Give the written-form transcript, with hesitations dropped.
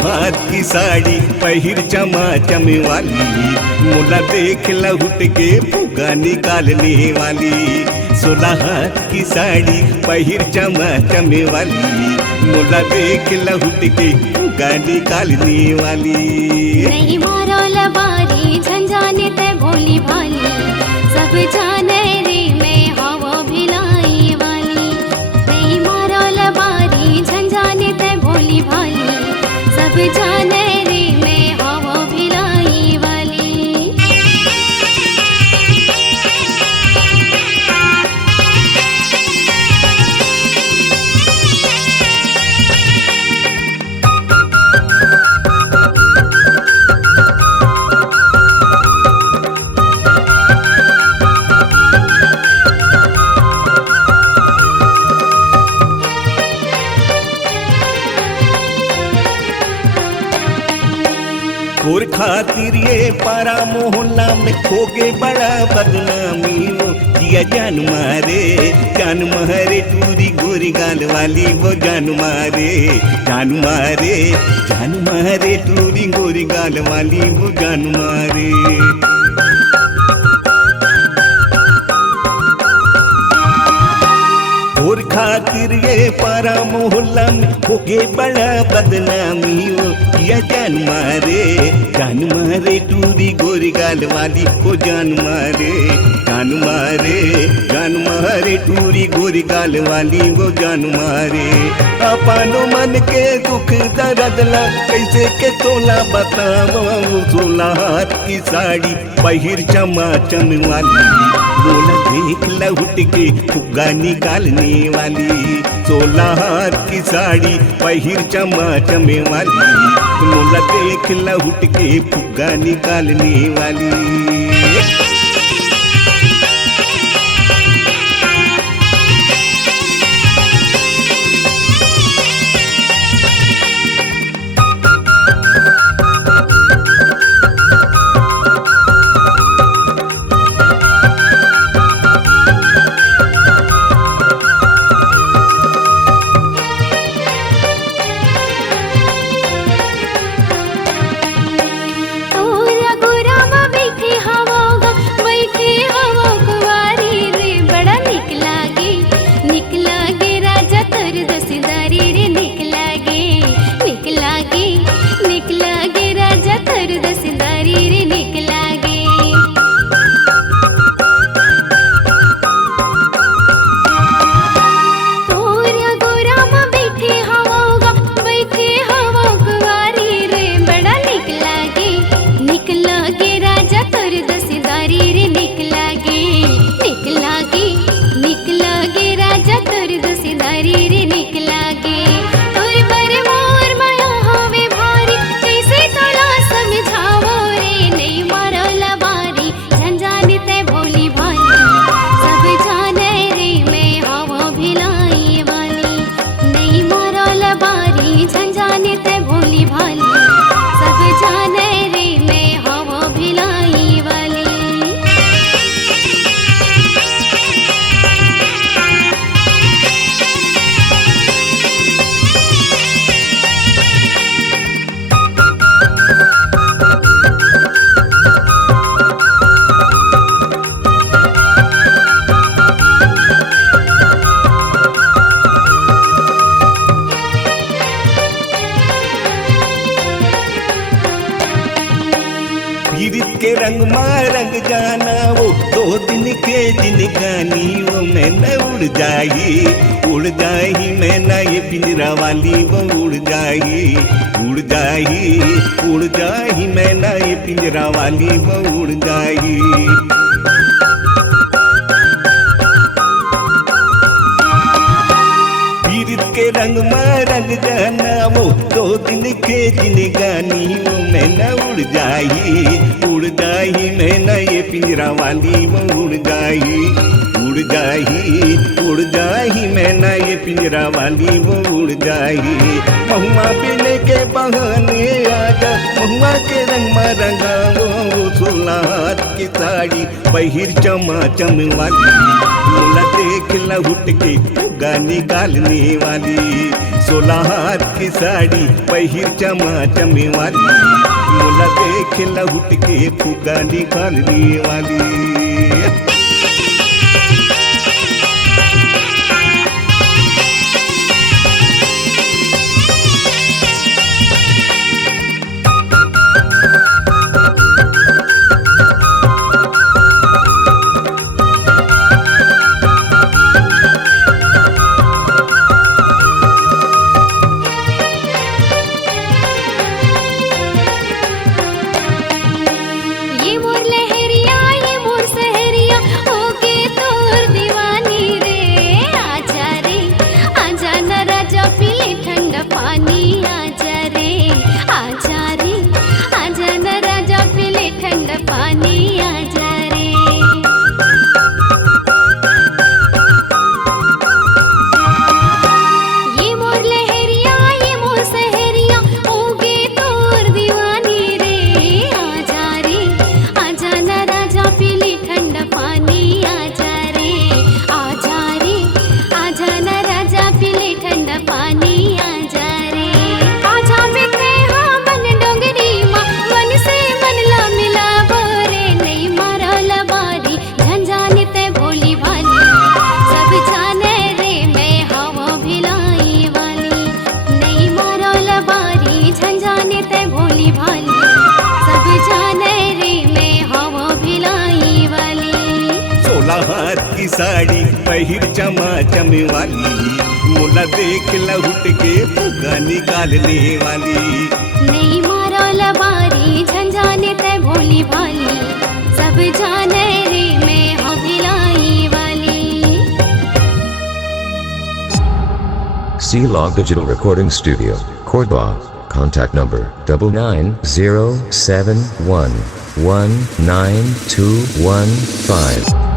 हाथ की साड़ी पहिर चमाचम वाली, मोला देख लहुट के फुगा निकालने वाली। 16 हाथ की साड़ी पहिर चमाचम वाली, मोला देख लहुट के फुगा निकालने वाली। नहीं मारो लबारी झंझाने ते भोली भाली, सब जाने रे मैं हवा भिलाई वाली। नहीं मारो लबारी झंझाने ते भोली भाली, सब जाने रे मैं हवा भिलाई वाली। और खातिर ये पारा मोहल्ला में खोगे बड़ा बदनामी वो जिया जान मारे टूरी गोरी गाल वाली वो जान मारे टूरी गोरी गाल वाली वो जान मारे। और खातिर ये पारा मोहल्ला में होगे बड़ा बदनामी वो या जान मारे टूरी गोरी गाल वाली को जान मारे टूरी गोरी गाल वाली वो जान मारे। अपनो मन के दुख दर्द ला कैसे के तोला बताओ, 16 हाथ की साड़ी पहिर चमाचम वाली, मोला देख लहुट के फुग्गा निकालने वाली। 16 हाथ की साड़ी पहिर चमाचम वाली, मोला देख लहुट के फुग्गा निकालने वाली। पीरित के रंग में रंग जाना वो 2 दिन के जिनगानी, वो मैं न उड़ जाही मैं न ये पिंजरा वाली वो उड़ जाही मैं न ये पिंजरा वाली वो उड़ जाही। पीरित के रंग में रंग जाना वो 2 दिन के जिनगानी, वो मैं न उड़ जाही मैं न ये पिंजरा वाली वो उड़ जाही मैं न ये पिंजरा वाली वो उड़ जाही। महुआ पीने के बहाने आजा, महुआ के रंग में रंगा वो 16 हाथ की साड़ी पहिर चमाचम वाली, मोला देख लहुट के फुग्गा निकालने वाली। सोलह हाथ की साड़ी पहिर चमाचमे वाली मोला देख लहुट के फुगा निकालने वाली। हाथ की साड़ी पहिर चमाचमे वाली मोला देख लहुट के फुगा निकालने वाली। नहीं मारो लबारी झंझाने ते भोली भाली सब जाने रे मैं हो भिलाई वाली। C-Log Digital Recording Studio, Cordoba. Contact number 9907119215.